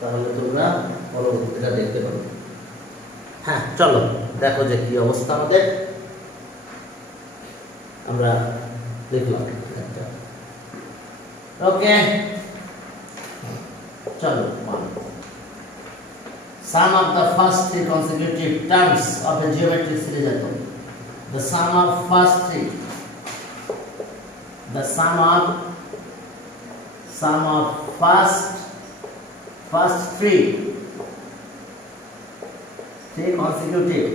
তাহলে তোমরা পরবর্তীটা দেখতে পারো। হ্যাঁ চলো দেখো যে কি অবস্থা আমাদের। আমরা লিখলাম ওকে। চলো sum of the first three consecutive terms of a geometric series eto the sum of first three the sum of first three consecutive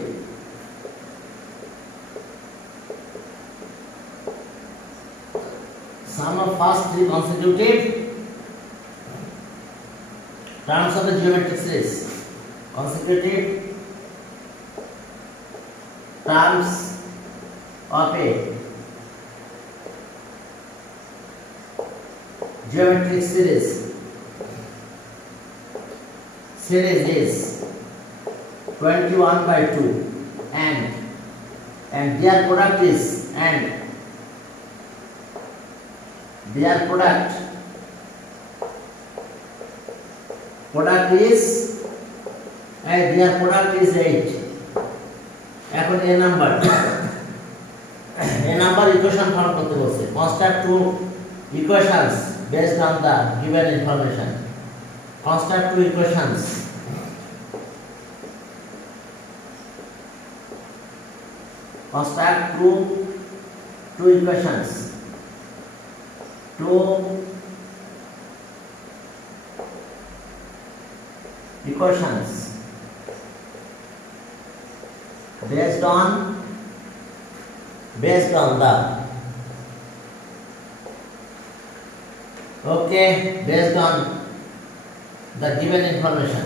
sum of first three consecutive terms of the geometric series consecutive terms of a geometric series is 21/2 and their product is their product is 8 এখন a number equation form করতে বলছে construct two equations based on the given information construct two equations based on the based on the given information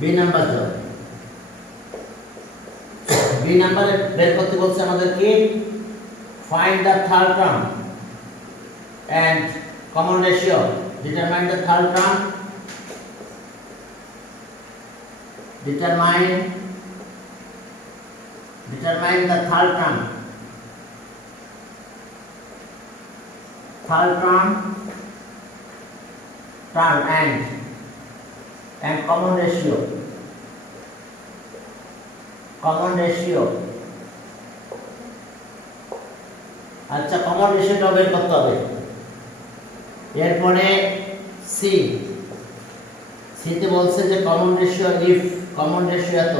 b number job b নাম্বারে বের করতে বলছে আমাদের কি find the third term and common ratio determine the third term determine the third term and common ratio আচ্ছা কমন রেশিওটা বের করতে হবে এরপরে সি তে বলছে যে common ratio if common ratio এত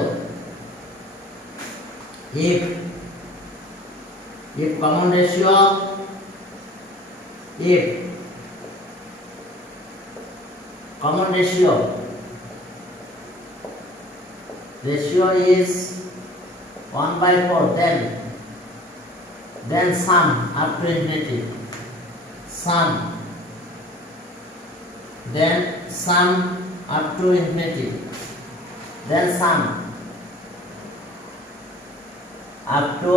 if common ratio is 1/4 then sum up to infinity then sum up to infinity then sum up to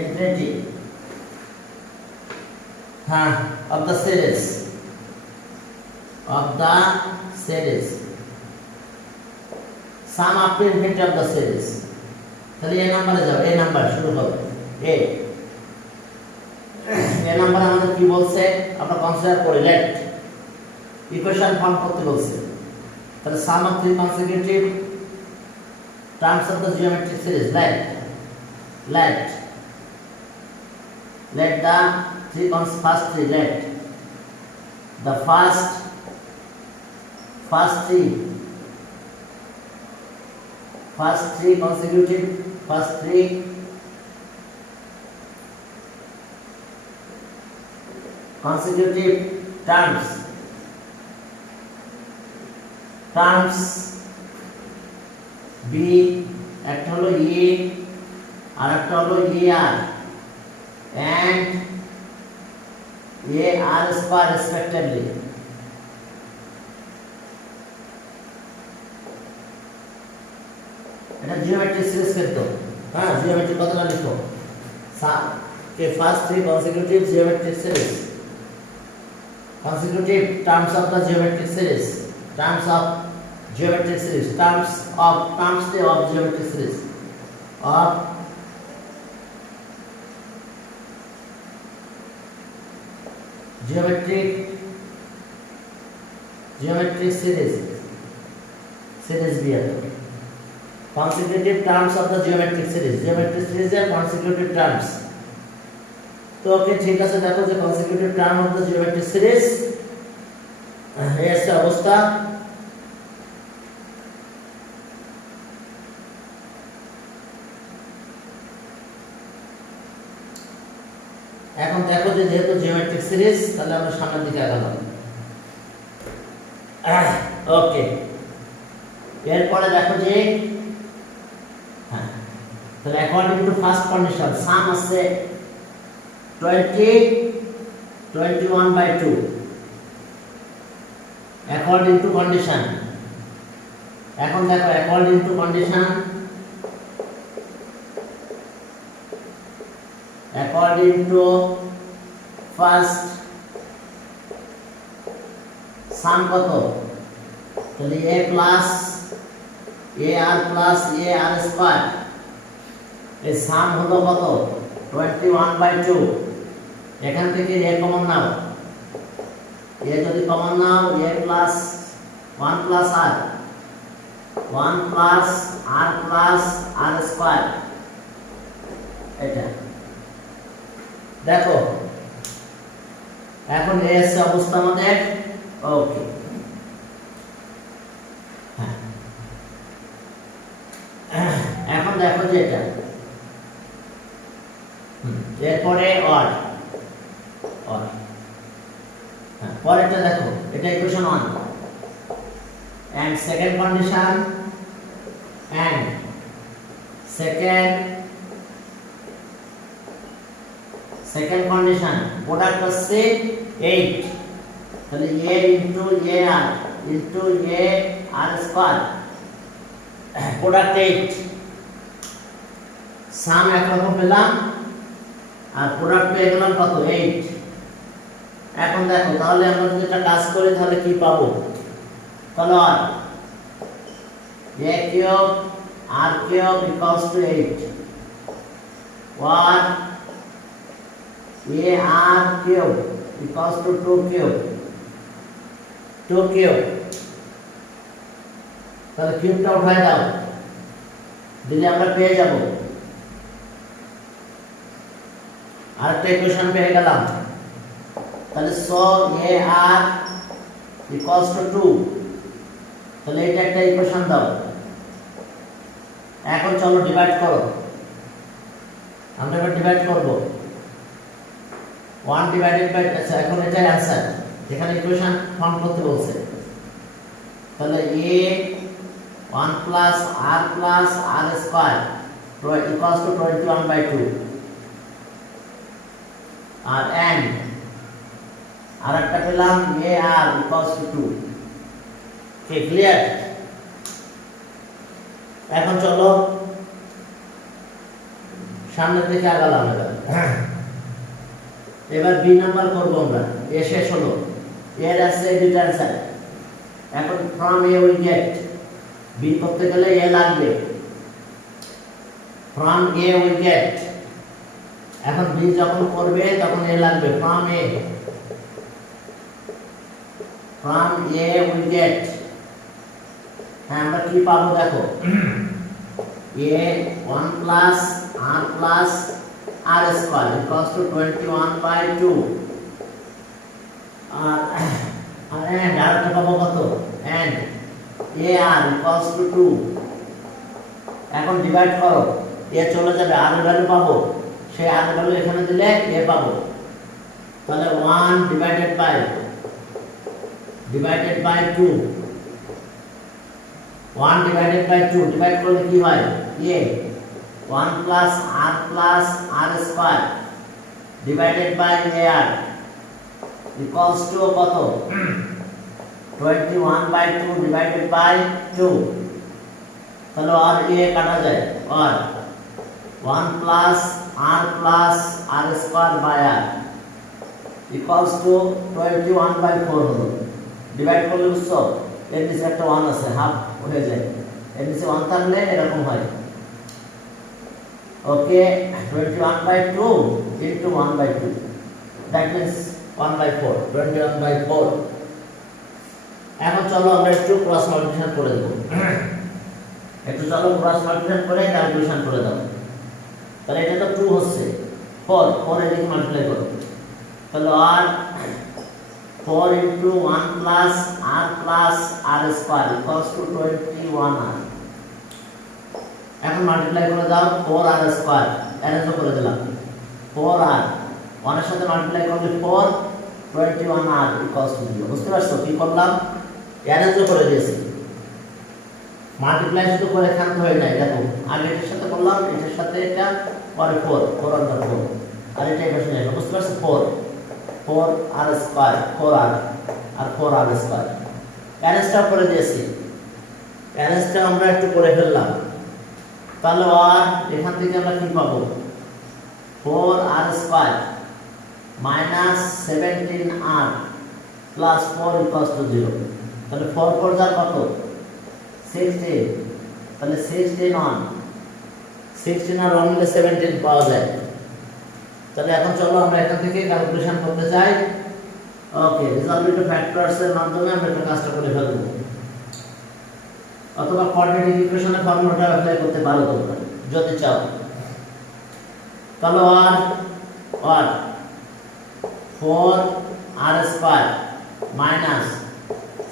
infinity of the series sum up to infinity of the series তাহলে এই নাম্বারে যাও এই নাম্বার শুরু হবে এই নাম্বার আমাদের কি বলছে আমরা কনসিডার করি লেট ইকুয়েশন ফর্ম করতে বলছে তাহলে sum of three consecutive terms of the geometric series let the first three consecutive terms b একটা হলো e আর একটা হলো er and ar square respectively এটা জিওমেট্রিক সিরিজ কিন্তু জিওমেট্রিক কথাটা লিখো first three consecutive geometric series consecutive terms of the geometric series terms of geometric series, terms of geometric series of geometric series भी है consecutive terms of the geometric series है consecutive terms तो ओके ठीक আছে দেখো যে consecutive term of the geometric series এই আছে অবস্থা এখন দেখো যে যেহেতু জিওমেট্রিক সিরিজ তাহলে আমরা সামনের দিকে আগালাম ওকে এরপরে দেখো যে হ্যাঁ তাহলে অ্যাকর্ডিং টু ফার্স্ট কন্ডিশন সাম আছে 21/2 অ্যাকর্ডিং টু কন্ডিশন এখন দেখো according to condition according to first sum কত তাহলে a plus ar square এই সাম হলো কত 21/2 এখান থেকে a কমন নাও a যদি কমন নাও a plus 1 plus r square এটা দেখো এখন এস অবস্থা আমাদের ওকে এখন দেখো যে এটা এরপরে অর পরেরটা দেখো এটা ইকুয়েশন 1 and second condition and second condition product হচ্ছে 8 তাহলে a into ar square product 8 সাম একরকম পেলাম আর প্রোডাক্ট পেয়ে গেলাম কত 8 এখন দেখো তাহলে আমরা যদি এটা কাজ করি তাহলে কি পাবো তাহলে a cube r cube equals to 8 or ar cube equals to 2 cube তাহলে কিউবটা উঠায় দাও দিলে আমরা পেয়ে যাব আরেকটা ইকুয়েশন পেয়ে গেলাম তাহলে so ar equals to 2 তাহলে এটা একটা ইকুয়েশন দাও এখন চলো ডিভাইড করো আমরা এবার ডিভাইড করব 1 ডিভাইডেড বাই আচ্ছা এখন এটাই आंसर এখানে ইকুয়েশন ফর্ম করতে বলছে তাহলে a 1 plus r square equals to 21/2 আর and আরেকটা পেলাম ar equals to 2 okay clear এখন চলো সামনের দিকে আগালাম এবার বি নাম্বার করব আমরা এ শেষ হলো এর আছে দুইটা आंसर এখন from a we get B করতে গেলে এ লাগবে from a we get এখন বি যখন করবে তখন এ লাগবে from a we get হ্যাঁ আমরা কি পাবো দেখো a 1 plus r square equals to 21/2 আর ডাইরেক্ট পাবো কত and ar equals to 2 এখন ডিভাইড করো a চলে যাবে r এর ভ্যালু পাবো সেই r এর ভ্যালু এখানে দিলে a পাবো তাহলে 1 divided by 2 1 divided by 2 ডিভাইড করলে কি হয় a 1 plus r square divided by ar equals to কত 21/2 divided by 2 তাহলে আর a কাটা যায় আর 1 plus r square by r equals to 21/4 হলো ডিভাইড করলে বুঝছো এর নিচে একটা 1 আছে, হাফ হয়ে যায়, এর নিচে 1 থাকলে এরকম হয়। ওকে, 21/2 into 1/2, that means 1/4, 21/4। এখন চলো আমরা একটু ক্রস মাল্টিপ্লিকেশন করে দেব। একটু চলো ক্রস মাল্টিপ্লিকেশন করে ক্যালকুলেশন করে দাও। তাহলে এটা তো 2 হচ্ছে, 4 এদিকে মাল্টিপ্লাই করো, তাহলে আর 4 into 1 plus r square equals to 21r। এখন মাল্টিপ্লাই করে দাও 4r স্কয়ার, অ্যারেঞ্জ করে দিলাম 4r 1 এর সাথে মাল্টিপ্লাই করলে 4, 21r equals to 0। বুঝতে পারছো কি করলাম? অ্যারেঞ্জ করে দিয়েছি, মাল্টিপ্লাই শুধু করে খান্ত হয়ে যায়। দেখো আগে এটার সাথে করলাম, এটার সাথে এটা, পরে 4 under 4, আর এটা এখানে আসলো। বুঝতে পারছো? 4r স্কয়ার, 4r আর 4r স্কয়ার অ্যারেঞ্জটা করে দিয়েছি। অ্যারেঞ্জটা আমরা একটু করে ফেললাম, তাহলে আর এখান থেকে আমরা কি পাবো? 4r square minus 17r plus 4 equals to 0। তাহলে 4 4 যা কত? 16। তাহলে 16 আর 1 মিলে 17 পাওয়া যায়। তাহলে এখন চলো আমরা এখান থেকে ক্যালকুলেশন করতে চাই। ওকে, রিজলভিং ফ্যাক্টরস এর মাধ্যমে আমরা এটা কাজটা করে ফেলবো, অথবা কোয়াড্রেটিক ইকুয়েশনের ফর্মুলাটা অ্যাপ্লাই করতে পারো তোমরা যদি চাও। তাহলে আর 4r square minus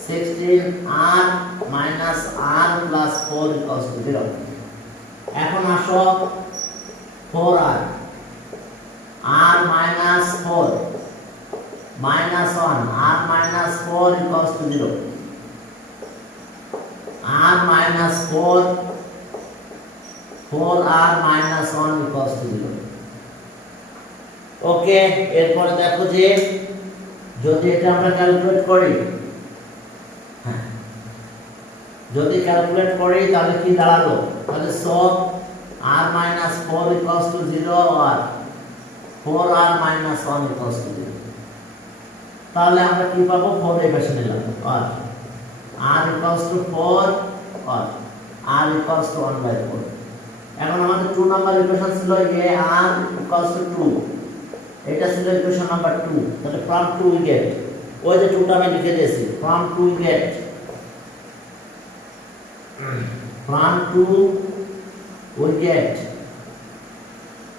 16r minus r plus 4 equals to 0। এখন আসো 4r, r মাইনাস 4 মাইনাস 1, r minus 4 equals to 0। r minus 4r minus 1 equals to 0। ওকে, এরপরে দেখো যে যদি এটা আমরা ক্যালকুলেট করি, হ্যাঁ যদি ক্যালকুলেট করি তাহলে কি দাঁড়ালো? তাহলে সব r minus 4 equals to 0 R 4r minus 1 equals to 0। তাহলে আমরা কি পাবো? 4 এই পাশে নিলাম, আর r equals to 4 or r equals to 1/4। এখন আমাদের 2 নাম্বার ইকুয়েশন ছিল a r equals to 2, এটা ছিল ইকুয়েশন নাম্বার 2। তাহলে from 2 we get, ওই যে 2টা আমি লিখে দিয়েছি, from 2 we get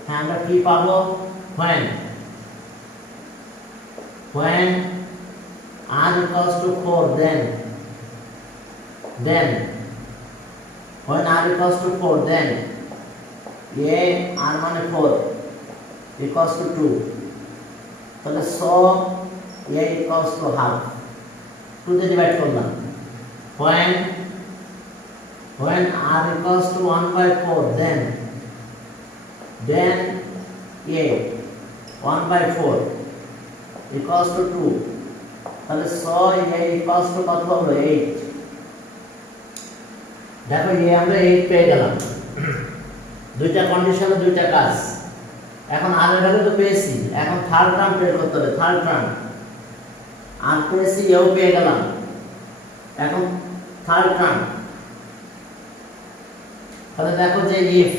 হ্যাঁ আমরা কি পাবো? when r equals to 4, then when r equals to 4, then a r মানে 4 equals to 2, তাহলে so a equals to half, 2 তে ডিভাইড করলাম। when r equals to 1/4, then a 1/4 equals to 2, তাহলে so a equals to কত হলো? 8। দেখো এই আমরা 8 পেয়ে গেলাম, দুইটা কন্ডিশনে দুইটা কাজ। এখন আর এর ভ্যালু তো পেয়েছি, এখন থার্ড টার্ম বের করতে হবে। থার্ড টার্ম আর পেয়েছি, এও পেয়ে গেলাম, এখন থার্ড টার্ম। তাহলে দেখো যে ইফ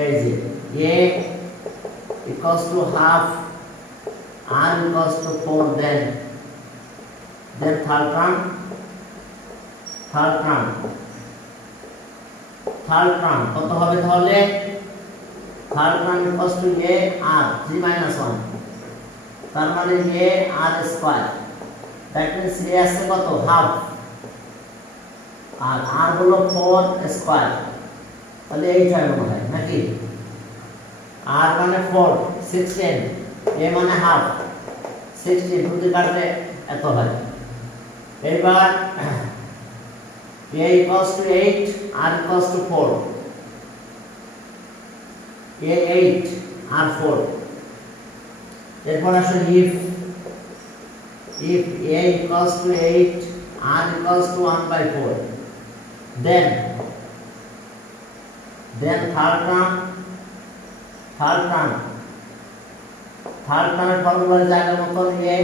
এই যে a equals to half, r equals to 4, then third term কত হবে? তাহলে third term equals to a r 3 - 1, তার মানে a r square, that means a আছে কত? হাফ, আর r হলো 4 স্কয়ার, তাহলে এই হয় মনে হয় নাকি? r মানে 4, 16, a মানে হাফ, 16 দুটো কাটলে এত হয়। এবার a equals to 8, r equals to 4, a 8 r 4। এরপর আসো if a equals to 8, r equals to 1/4, then third টার্মের ফর্মুলার জায়গা মতন a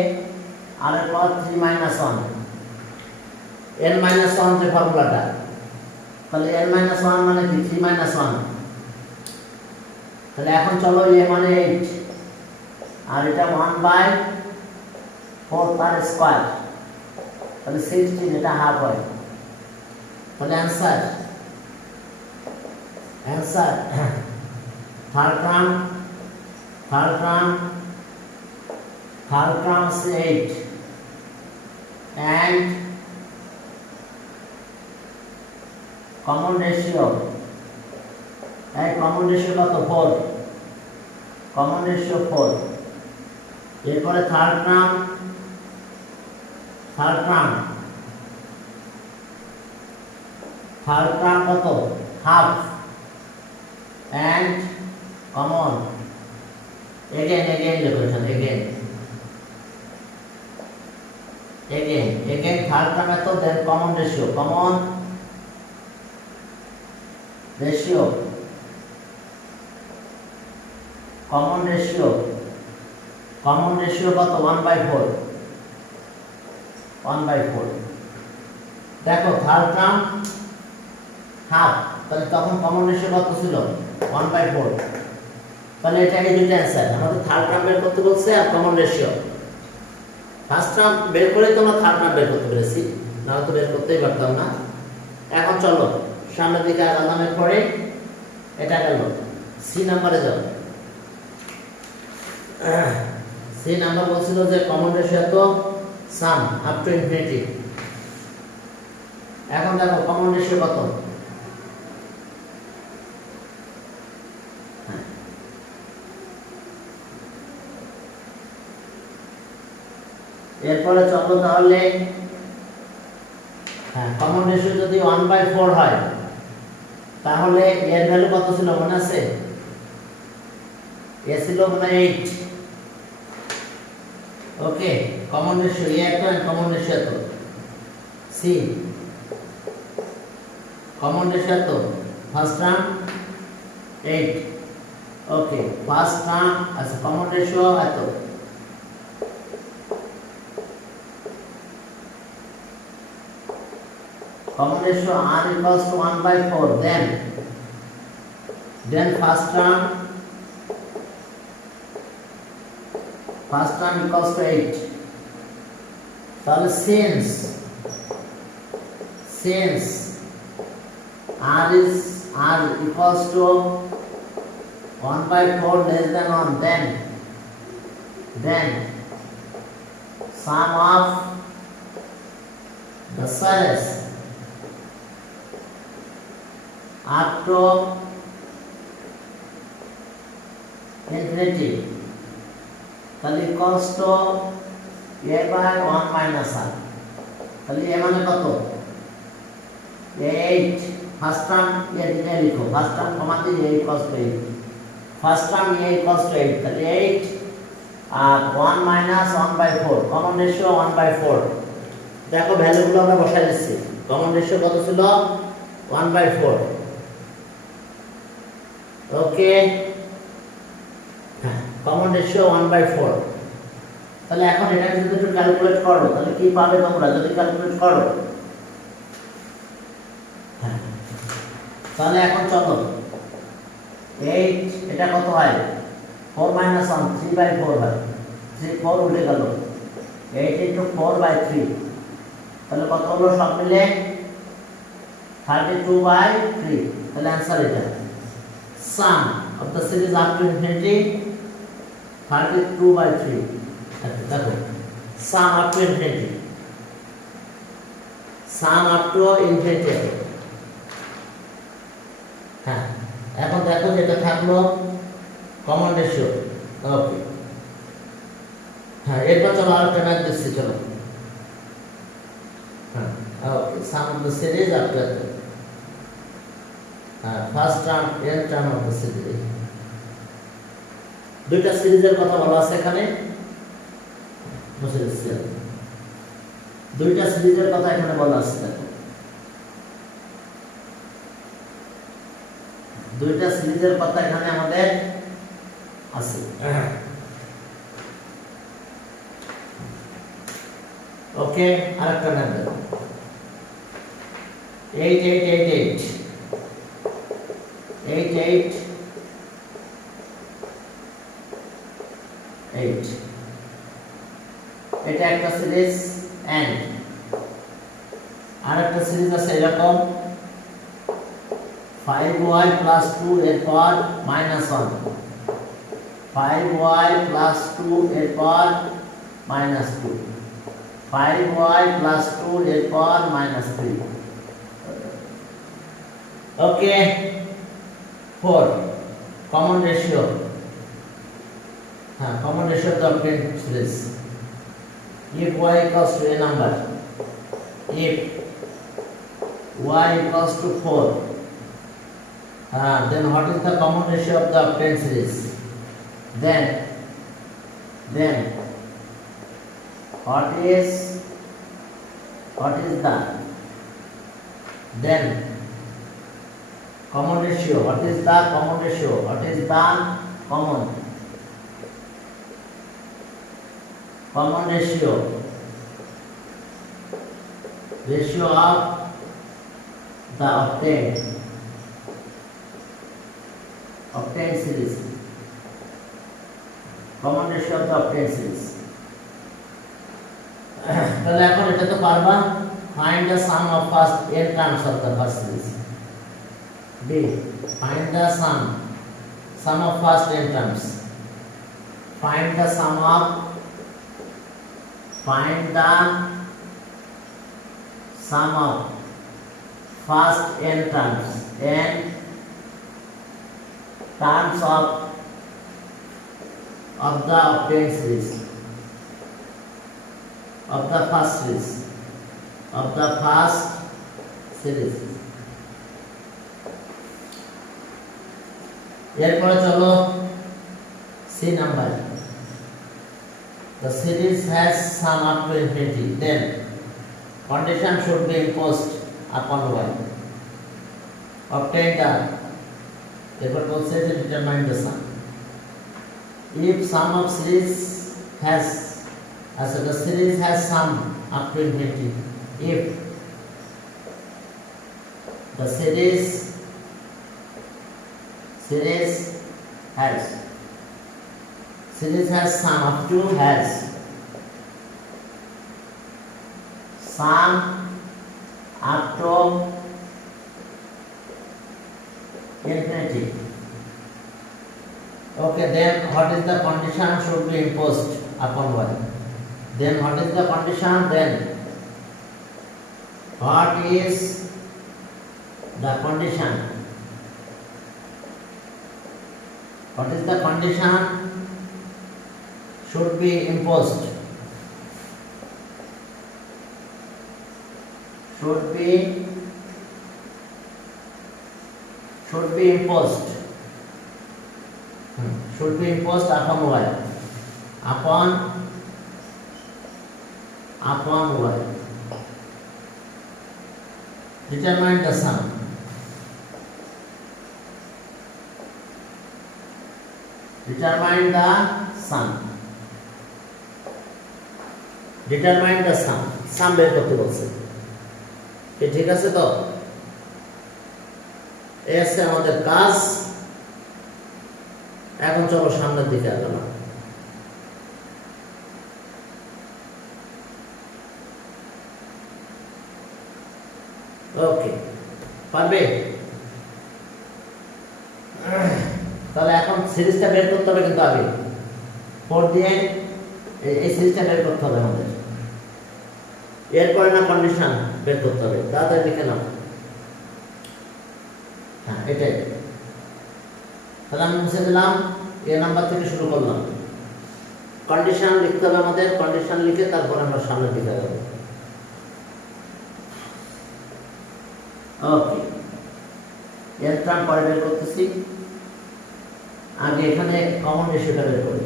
r এর পাওয়ার 3 মাইনাস 1 n মাইনাস 1 যে ফর্মুলাটা, তাহলে n মাইনাস 1 মানে কি 3 মাইনাস 1। তাহলে এখন চলো a মানে 8 আর এটা 1/4 তার স্কয়ার, তাহলে 16, এটা হাফ হয়। তাহলে answer third term is 8 and common ratio কত 4, common ratio 4। এরপরে থার্ড টার্ম কত হাফ and common again লিখো এখানে again থার্ড টার্ম এত, দেন common ratio কত 1/4 দেখো থার্ড টার্ম হাফ, তাহলে তখন কমন রেশিও কত ছিল 1/4। তাহলে এটাকে দুটো অ্যান্সার, আমাদের থার্ড টার্ম বের করতে বলছে আর কমন রেশিও। ফার্স্ট টার্ম বের করে তোমরা থার্ড টার্ম বের করতে পেরেছি, না তো বের করতেই পারতাম না। এখন চলো সামনের দিকে আগালাম। পরে এটা গেল সি নাম্বারে যাও। সি নাম্বার বলছিল যে কমন রেশিও তো সাম আপ টু ইনফিনিটি। এখন দেখো কমন রেশিও কত, এরপরে চলো তাহলে কমন রেশিও যদি 1/4 হয় তাহলে এর ভ্যালু কত ছিল মনে আছে? এ ছিল মানে 8। ওকে, কমন রেশিও এ এত, কমন রেশিও এত। সি কমন রেশিও এত, ফার্স্ট টার্ম 8। ওকে, ফার্স্ট টার্ম আচ্ছা কমন রেশিও এত। Common ratio r equals to 1/4, then first term equals to 8. তাহলে since r equals to 1/4 less than 1, then sum of the squares up to infinity, তাহলে equals to a by 1 minus r। তাহলে a মানে কত 8। First term এ দিকে লিখো, first term কমা দিয়ে a equals to 8, first term a equals to 8। তাহলে 8 আর 1 minus 1/4, common ratio 1/4। দেখো ভ্যালুগুলো আমরা বসাই দিচ্ছি। কমন রেশিও কত ছিল 1/4। ওকে, হ্যাঁ কমন রেশিও 1/4। তাহলে এখন এটা যদি একটু ক্যালকুলেট করো তাহলে কি পাবে তোমরা যদি ক্যালকুলেট করো? হ্যাঁ, তাহলে এখন চলো 8 এটা কত হয় 4 - 1 3/4 হয়, 4 উঠে গেল, 8 * 4/3। তাহলে কত হলো সব মিলে 32/3। তাহলে অ্যানসার এটা। Sum of the series up to infinity 32/3। দেখো sum up to infinity, হ্যাঁ এখন দেখো যেটা থাকলো কমন রেশিও। ওকে, হ্যাঁ এরপর চলো আরেকটা ম্যাথ দিচ্ছি। চলো হ্যাঁ ওকে, sum of the series up to first term n term of the series. দুইটা সিরিজের কথা বলা আছে এখানে, দুইটা সিরিজের কথা এখানে বলা আছে। দেখো দুইটা সিরিজের কথা এখানে আমাদের আছে। ওকে, আরেকটা নেন 8888 8 এটা একটা সিরিজ এন্ড আরেকটা সিরিজ আছে এরকম 5y plus 2 এর পাওয়ার -1 5y plus 2 এর পাওয়ার -2 5y plus 2 এর পাওয়ার -3 ওকে 4 common ratio common ratio of the obtained series if y equals to a number if y equals to 4 then what is the common ratio of the obtained series then what is the then common ratio what is the common ratio what is the common ratio of the obtained series common ratio of the obtained series তাহলে এখন এটা তো পারবা find the sum of first n terms of the first series b find the sum of first n terms find the sum of first n terms of the obtained series of the first series এরপরে চলো C number the series has sum up to infinity then condition should be imposed upon y obtain the এরপর বলছে যে determine the sum if sum of series has the series has sum up to infinity if the series has sum up to infinity okay then what is the condition should be imposed upon y then what is the condition then what is the condition should be imposed should be imposed upon y upon y determine the sum determine the sum বের করতে বলছে ঠিক আছে তো এই আছে আমাদের কাজ এখন চলো সামনের দিকে আগালাম ওকে পারবে তাহলে এখন সিরিজটা বের করতে হবে কিন্তু আগে 4 দিয়ে এই সিরিজটা বের করতে হবে আমাদের এরপরে না কন্ডিশন বের করতে হবে তাড়াতাড়ি লিখে নাও এটাই তাহলে আমি মুছে দিলাম এ নাম্বার থেকে শুরু করলাম কন্ডিশন লিখতে হবে আমাদের কন্ডিশন লিখে তারপর আমরা সামনের দিকে যাব ওকে এর টার্ম পরে বের করতেছি আগে এখানে কমন রেশিওটা বের করি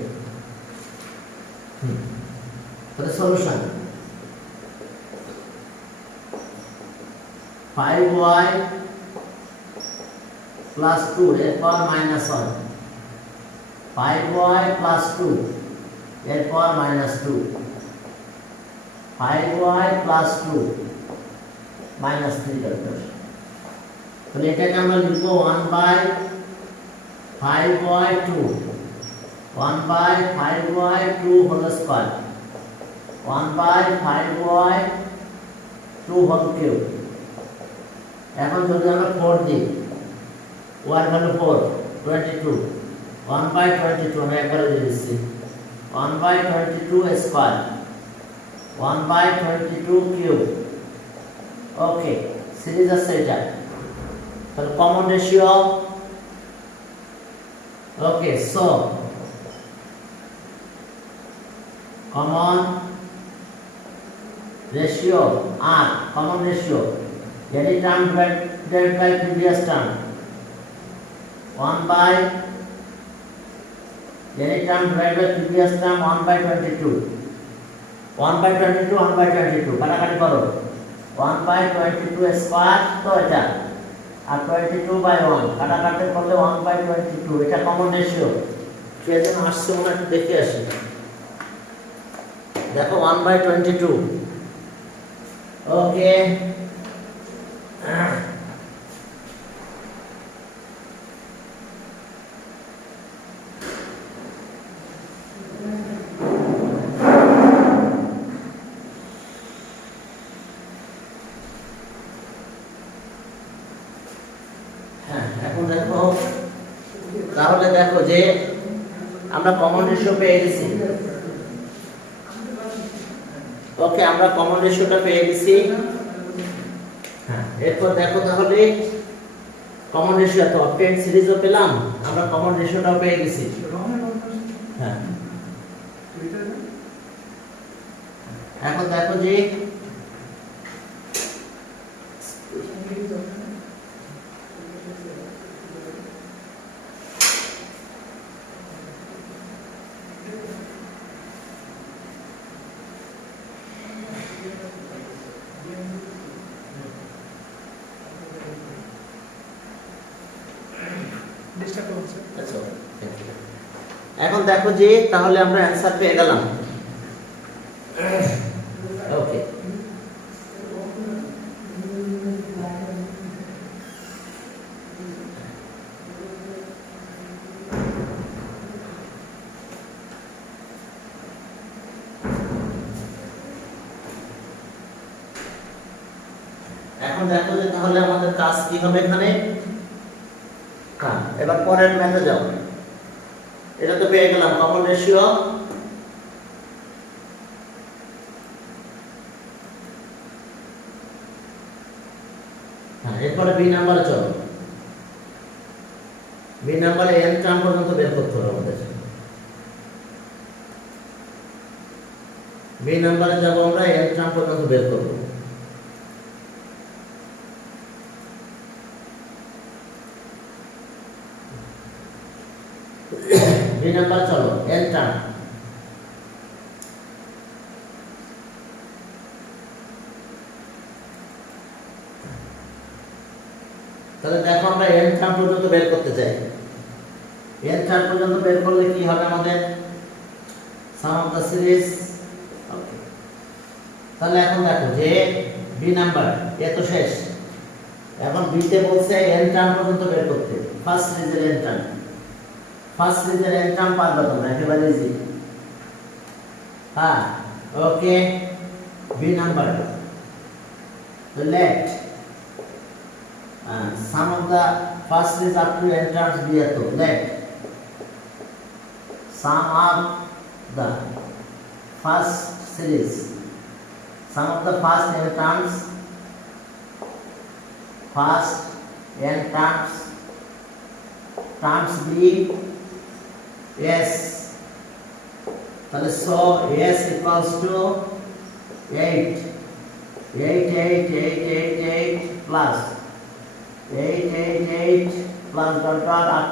তাহলে সলিউশন 5y plus 2 এর পাওয়ার -1 5y plus 2 এর পাওয়ার -2 5y প্লাস 2 মাইনাস 3 ভেক্টর। তাহলে এটাকে আমরা লিখব 1 by 5y2 1 by 5y2 whole square 1 by 5y2 whole cube. এখন যদি আমরা 4 দিই y ভ্যালু 4 22 1 বাই 22 আমরা একবারে দিয়ে দিচ্ছি 1 by 22 square 1 by 22 cube. Okay, series আছে এটা, তাহলে common ratio. Okay, so common ratio আর common ratio any term divided by previous term 1 by any term divided by previous term 1 by 22 1 by 22 1 by 22 কাটাকাটি করো 1 by 22 স্কয়ার তো এটা আর 22 by 1 কাটাকাটি করলে 1 by 22 এটা কমন রেশিও। কেজন আসছে মনে একটু দেখে আসি, দেখো 1 by 22। ওকে, এখন দেখো, তাহলে দেখো যে আমরা কমন রেশিও পেয়ে গেছি। ওকে, আমরা কমন রেশিওটা পেয়ে গেছি। হ্যাঁ, এরপর দেখো তাহলে কমন রেশিও তো অবটেইন সিরিজও পেলাম, আমরা কমন রেশিওটাও পেয়ে গেছি। হ্যাঁ, এখন দেখো যে এখন দেখো যে তাহলে আমরা অ্যানসার পেয়ে গেলাম। ওকে, এখন দেখো যে তাহলে আমাদের কাজ কি হবে এখানে। এবার পরের ম্যাথে যাও। এটা তো পেয়ে গেলাম কমন রেশিও। হ্যাঁ, এরপরে বি নাম্বারে চলো। বি নাম্বারে এন টার্ম পর্যন্ত বের করতে হবে আমাদের। বি নাম্বারে যাব আমরা, এন টার্ম পর্যন্ত বের করব। বি নাম্বার চলো, এন টার্ম। তাহলে দেখো আমরা এন টার্ম পর্যন্ত বের করতে চাই। এন টার্ম পর্যন্ত বের করলে কি হবে আমাদের? সাম অফ দ্য সিরিজ। ওকে, তাহলে এখন দেখো যে বি নাম্বার এ তো শেষ, এখন বি তে বলছে এন টার্ম পর্যন্ত বের করতে। ফার্স্ট সিরিজের এন টার্ম, ফার্স্ট সিরিজের এন টার্ম পারবে তোমরা, একেবারে ইজি। হ্যাঁ, okay, B number let sum of the first series up to n terms be eto. Let sum of the first series, sum of the first n terms, first n terms be s. তাহলে so s equals to 8 plus 8 plus dot up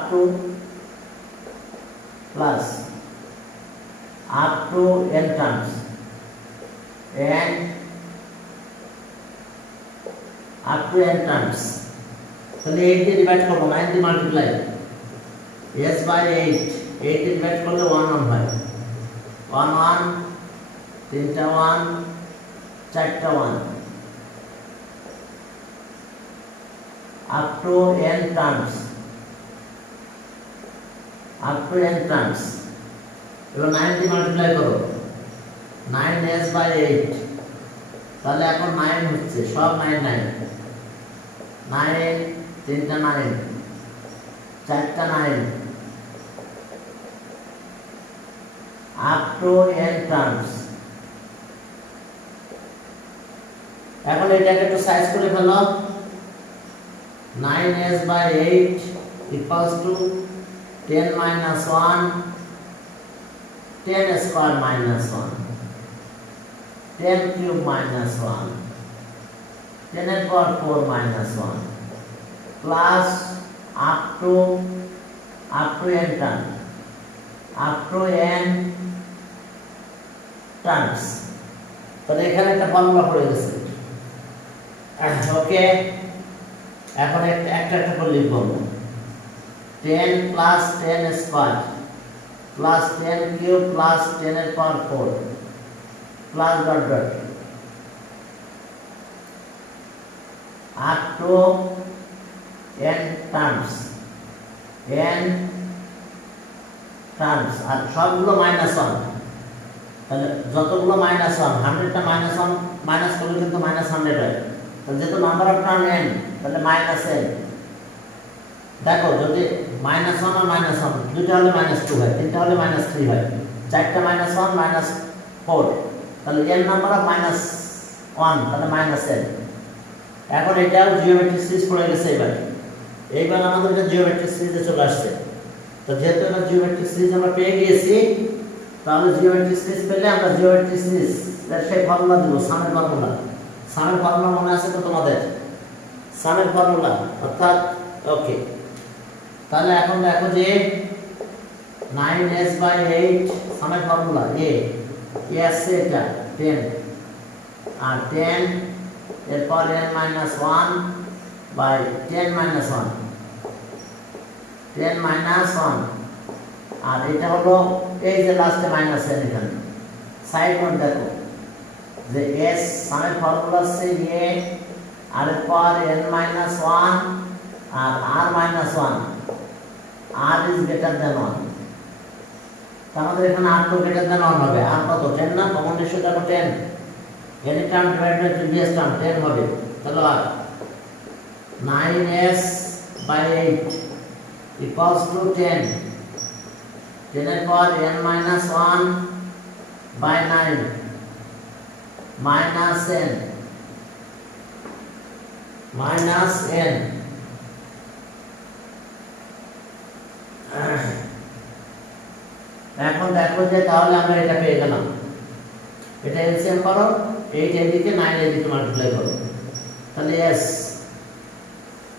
to n terms and up to n terms. তাহলে 8 দিয়ে ডিভাইড করব, 9 দিয়ে multiply, s by 8 দিয়ে ডিভাইড করলে 1 1 হয়, 1 1 3টা 1 চারটা 1 up to n terms এবার 9 দিয়ে মাল্টিপ্লাই করো 9s by 8 তাহলে এখন 9 হচ্ছে সব 9 তিনটা 9 চারটা 9 up to n terms এখন এটাকে একটু সাইজ করে ফেলো 9s by 8 equals to 10 minus 1 10 square minus 1 10 cube minus 1 10 এর পর 4 minus 1 plus up to n term up to n terms তাহলে এখানে একটা ফর্মুলা পড়ে গেছে ওকে এখন একটা করে লিখব 10 plus 10 square plus 10 cube plus 10 এর পাওয়ার 4 plus dot dot up to n terms আর সবগুলো মাইনাস 1 তাহলে যতগুলো মাইনাস 1 100টা মাইনাস 1 মাইনাস করলে কিন্তু মাইনাস 100 হয় তাহলে যেহেতু নাম্বার অফ টার্ম n তাহলে মাইনাস n দেখো যদি মাইনাস 1 আর মাইনাস 1 দুটো হলে মাইনাস 2 হয় তিনটা হলে মাইনাস 3 হয় চারটা মাইনাস 1 মাইনাস 4 তাহলে n নাম্বার অফ মাইনাস 1 তাহলে মাইনাস n এখন এটাও জিওমেট্রিক সিরিজ পড়ে গেছে এইবার আমাদের এটা জিওমেট্রিক সিরিজে চলে আসছে তো যেহেতু এটা জিওমেট্রিক সিরিজ আমরা পেয়ে গিয়েছি তাহলে জিওমেট্রিক সিরিজ পেলে আমরা জিওমেট্রিক সিরিজ সেই ফর্মুলা দেব সামের ফর্মুলা মনে আছে তো তোমাদের সামের ফর্মুলা অর্থাৎ ওকে তাহলে এখন দেখো যে 9s by 8 সামের ফর্মুলা s এটা 10 আর 10 এরপর n minus 1 by 10 minus 1 10 minus 1 আর এটা হলো এই যে লাস্টে মাইনাস n এখানে সাইড নোট দেখো যে s সামের ফর্মুলা আছে আর এরপর n minus 1 R r minus 1 r is greater than 1 আমাদের এখানে r তো greater than 1 হবে r কত 10 না কমন রেশিও দেখো 10 any term divided by previous term 10 হবে তাহলে আর 9s by 8 equals to 10 10 এর পর n minus 1 by 9 minus n এখন দেখো যে তাহলে আমরা এটা পেয়ে গেলাম এটা এলসিএম করো 8 এদিকে 9 এদিকে মাল্টিপ্লাই করো তাহলে s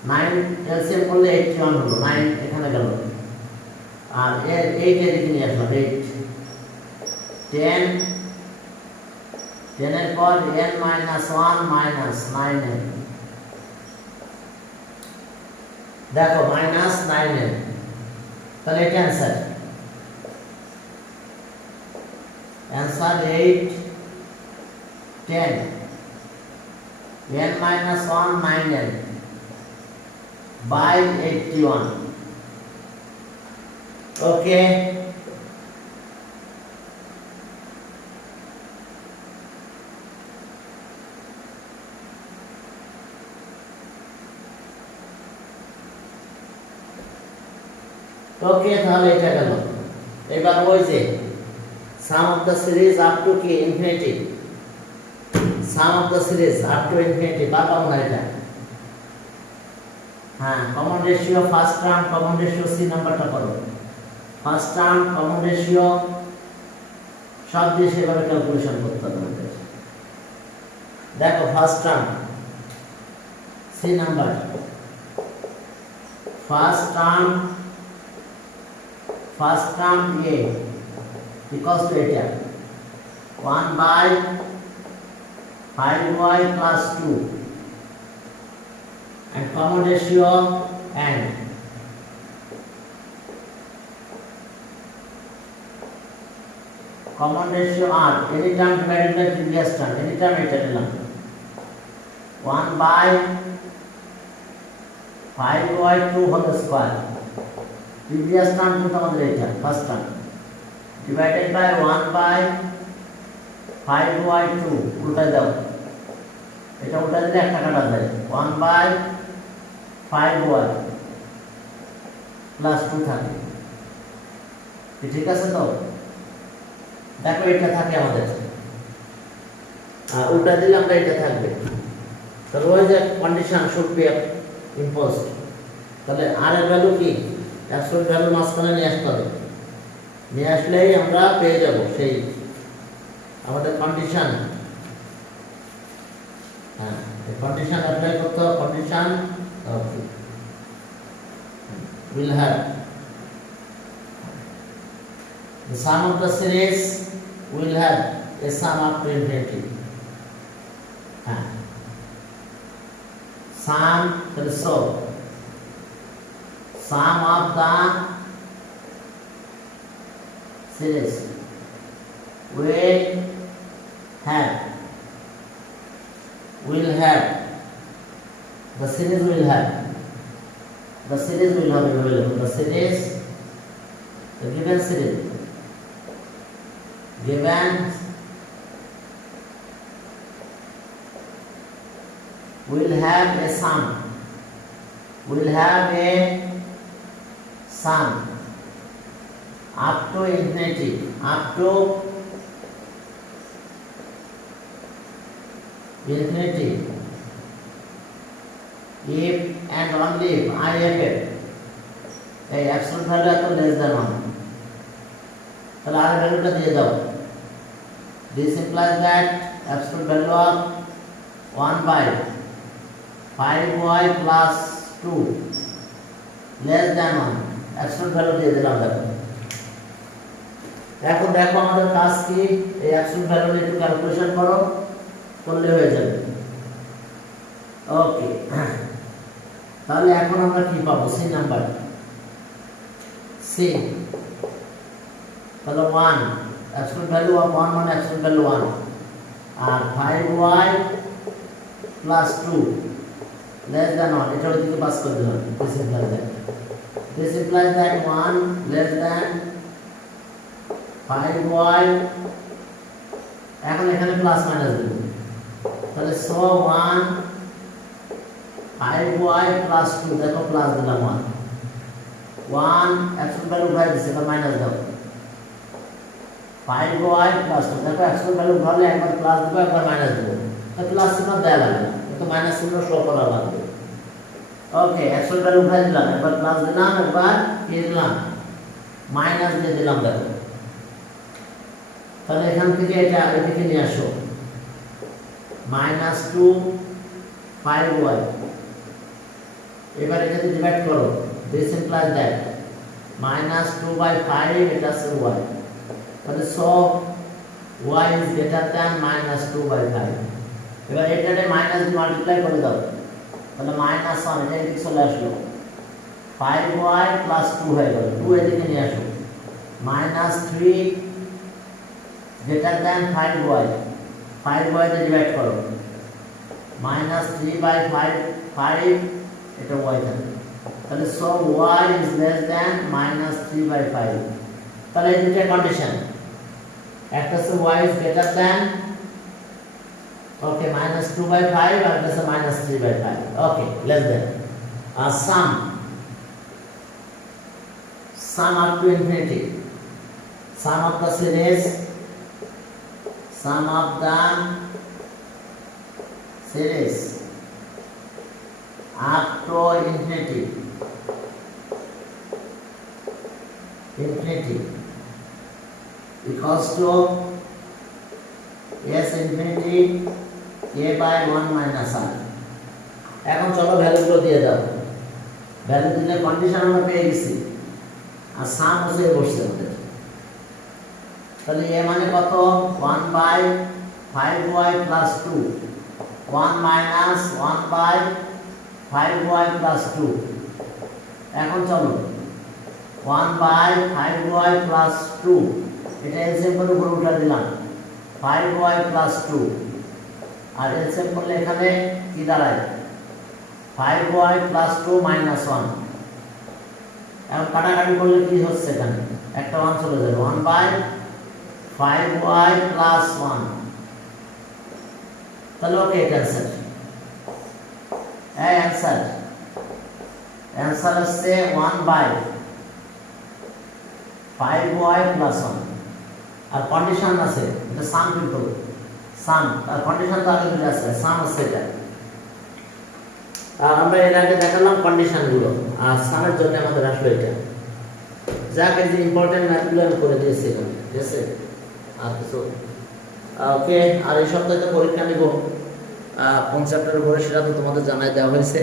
9 এলসিএম করলে 81 হলো 9 এখানে গেল আর 8 এদিকে নিয়ে আসলাম 8 10 10 এর পর n minus 1 minus 9n দেখো minus 9n তাহলে এটা आंसर 8 10 n minus 1 9n by 81 okay তাহলে এটা গেল এবার ওই যে sum of the series up to k infinity sum of the series up to infinity পাবো না এটা হ্যাঁ common ratio first term common ratio C নাম্বারটা করো ফার্স্ট টার্ম কমন রেশিও সব দিয়ে সেভাবে ক্যালকুলেশন করতে হবে আমাদের দেখো first term C number first term a equals to এটা 1 by 5y plus 2 and common ratio and common ratio r, any term divided by previous term, any term এটা নিলাম 1 by 5y2 whole square, previous term কিন্তু আমাদের এটা first term, divided by 1 by 5y2, উল্টাই দাও, এটা উল্টাই দিলে একটা কাটা যায়, 1 by 5y plus 2 থাকে, ঠিক আছে তো? দেখো এটা থাকে আমাদের, আর উল্টা দিলে আমরা এটা থাকবে, তাহলে ওই যে কন্ডিশন শুড বি ইম্পোজড, তাহলে আর এর ভ্যালু কি অ্যাবসলিউট ভ্যালু মাঝখানে নিয়ে আসতে হবে, নিয়ে আসলেই আমরা পেয়ে যাব সেই আমাদের কন্ডিশন, হ্যাঁ কন্ডিশন অ্যাপ্লাই করতে হবে, condition will have the sum of the series will have a sum up to infinity, sum, so sum of the series will have the series will have the series will have available, the series, the given series given will have a sum, will have a sum up to infinity, up to infinity, if and only if I have it, a absolute value এত less than 1, তাহলে আর ভ্যালুটা দিয়ে দাও, this implies that absolute value of 1 by 5y plus 2 less than 1, absolute value দিয়ে দিলাম। দেখো এখন দেখো আমাদের কাজ কি, এই absolute value একটু ক্যালকুলেশন করো, করলে হয়ে যাবে। ওকে, তাহলে এখন আমরা কি পাবো, সি নাম্বার, সি তাহলে 1 absolute value of 1 মানে absolute value 1, আর 5y plus 2 less than 1, এটা ওইদিকে পাস করে দিলাম, this implies that 1 less than 5y, এখন এখানে প্লাস মাইনাস দেব, তাহলে সো 1 5y plus 2, দেখো প্লাস দিলাম 1 absolute value উঠাই দিছে, এবার মাইনাস দাও, 5y plus 2, দেখো absolute value উঠালে একবার প্লাস দেব একবার মাইনাস দেব, তো প্লাস চিহ্ন দেয়া লাগবে না, কিন্তু মাইনাস চিহ্ন শো করা লাগবে। ওকে, absolute value উঠাই দিলাম, একবার প্লাস দিলাম একবার কি দিলাম মাইনাস দিয়ে দিলাম। দেখো তাহলে এখান থেকে এটা এদিকে নিয়ে আসো, -2 5y, এবার এটাকে ডিভাইড করো, this implies that -2 by 5 এটা আছে y, তাহলে so y is greater than -2 by 5, এবার এটারে মাইনাস দিয়ে মাল্টিপ্লাই করে দাও, তাহলে -1 এটা এদিকে চলে আসলো, 5y plus 2 হয়ে গেল, 2 এদিকে নিয়ে আসো, -3 greater than 5y, 5y তে ডিভাইড করো, -3 by 5 এটা y থাকে, তাহলে so y is less than -3 by 5, তাহলে এই দুটো কন্ডিশন, একটা হচ্ছে y is greater than ওকে -2 by 5 আর একটা হচ্ছে -3 by 5, ওকে less than, R sum up to infinity, sum of the series, sum of the series up to infinity equals to s infinity a by 1 minus r, এখন চলো ভ্যালুগুলো দিয়ে দাও, ভ্যালু দিলে কন্ডিশন আমরা পেয়ে গেছি, আর সাম বসে বসছে আমাদের, তাহলে a মানে কত, 1 by 5y plus 2, 1 minus 1 by 5y plus 2, এখন চলো 1 by 5y plus 2 এটা এলসিএম করে উপরে উঠা দিলাম 5y + 2 আর এলসিএম করলে এখানে কি দাঁড়ায় 5y + 2 - 1 এখন কাটাকাটি করলে কি হচ্ছে এখানে একটা 1 চলে যাবে 1/5y + 1 তাহলে ওকে এটা অ্যান্সার এই অ্যান্সার হচ্ছে 1/5y + 1 আর কন্ডিশন আছে এটা সাম কিন্তু সাম আর কন্ডিশন তো আগে বুঝে আছে সাম হচ্ছে এটা আর আমরা এর আগে দেখালাম কন্ডিশনগুলো আর সামের জন্য আমাদের আসলে এটা যাকে যে ইম্পর্টেন্ট ম্যাথগুলো আমি করে দিয়েছি এখানে ঠিক আছে আর কিছু ওকে আর এই সপ্তাহে তো পরীক্ষা নিব কোন চ্যাপ্টারের উপরে সেটা তো তোমাদের জানাই দেওয়া হয়েছে